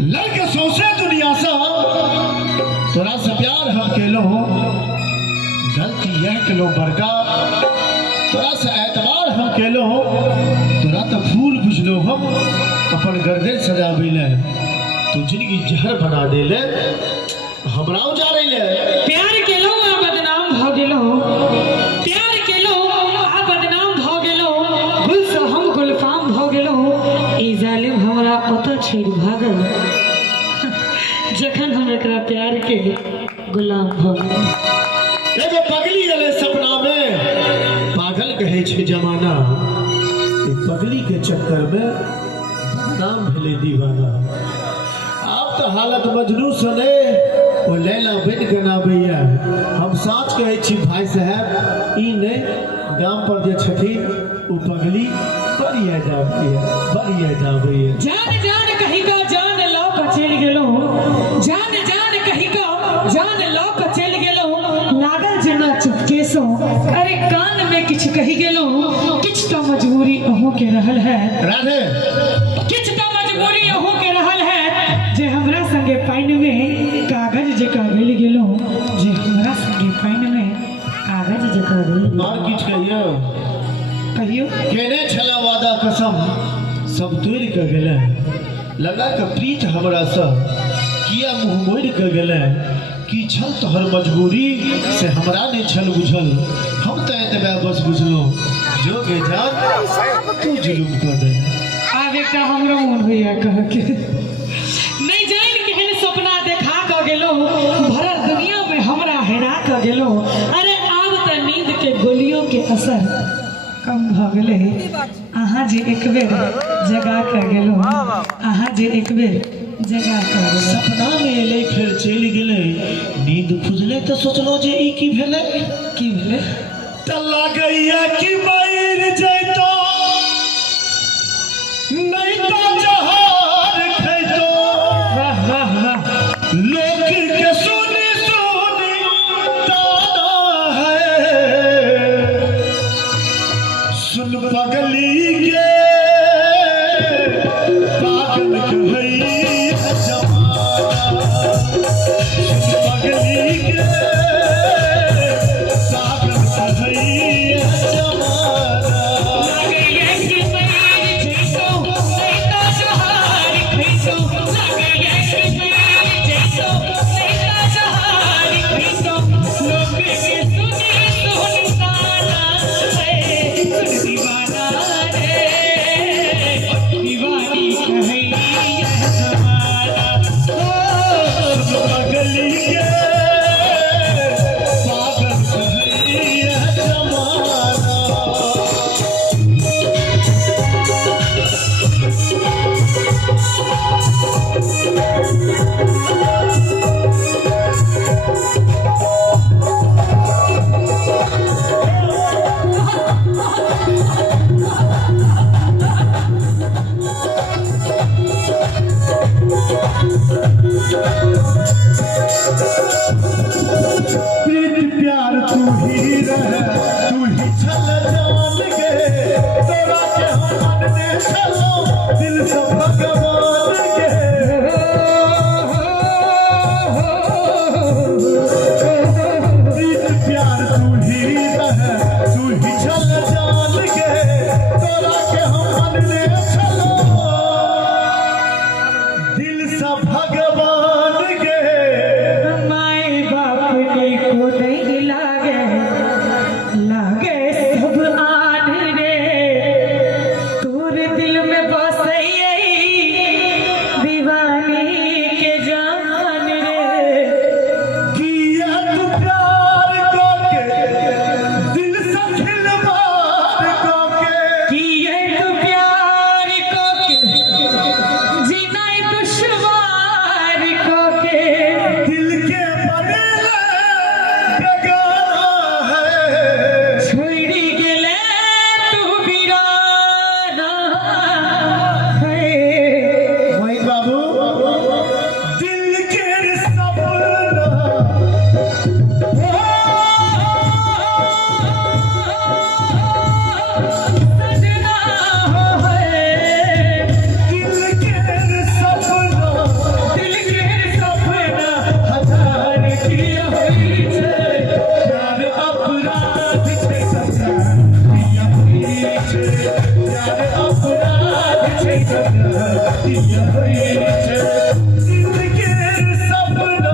लड़के सौसे दुनिया से तोरा से प्यार हम केलो गलती यह केलो बड़का तोरा से एतबार हम केलो तोरा तो फूल बुझलो हम अपन गर्दे सजावे ले तू जिंदगी जहर बना दे ले हमरा जा रही ले प्यार केलो आ बदनाम भ गेलो प्यार केलो आ बदनाम भ गेलो गुल से हम गुलफाम भ गेलो ई जालिम हमरा ओत छोड़ भागल जखन हम एकरा प्यार के गुलाम भ गेलो एगो पगली गले सपना में पागल कहे छे जमाना ए पगली के चक्कर में नाम भेले दीवाना अब तो हालत मजनू सने ओ लैला बिन गनाबैया हम साच कहे छी भाई साहब ई ने गांव पर जे छठी ओ पगली बढ़िया जाबैया जान जान कही का जान लो का चल गेलो जान जान कही का जान लो का चल गेलो लागल जना चुपके सो अरे कान में किछ कही गेलो किछ तो मजबूरी अहो के रहल है राधे किछ तो मजबूरी अहो के रहल है जे हमरा संगे पाइन में कागज जका भेल गेलो जे हमरा संगे पाइन में कागज जका भेल और किछ कहियो केने छला वादा कसम सब तोड़ के गेले लगा के प्रीत हमरा से किया मुंह मोड़ के गेले की छल तोहर मजबूरी से हमरा ने छल बुझल हम तो एतबे बस बुझलो जो के जान तू जुलुम कर दे आब एकटा हमरो मन होइया कह के नहीं जान केहन सपना देखा क गेलो भरल दुनिया में हमरा हेरा क गेलो अरे आब त नींद के गोलियों के असर कम भ गेले अहाँ जे एक बेर जगा क गेलो अहाँ जे एक बेर जगा क गेलो सपना में एले फिर चल गेले नींद खुजले तो सोचलो जे ई की भेले त लागैया कि मर जइतो नहीं तो जहार खैतो वाह वाह वाह लोग के सुनी सुनी ताना है सुन पगली के पागल कहैया जमाना सुन पगली के पागल कहैया जमाना दिया होई छे जिंदगी सपना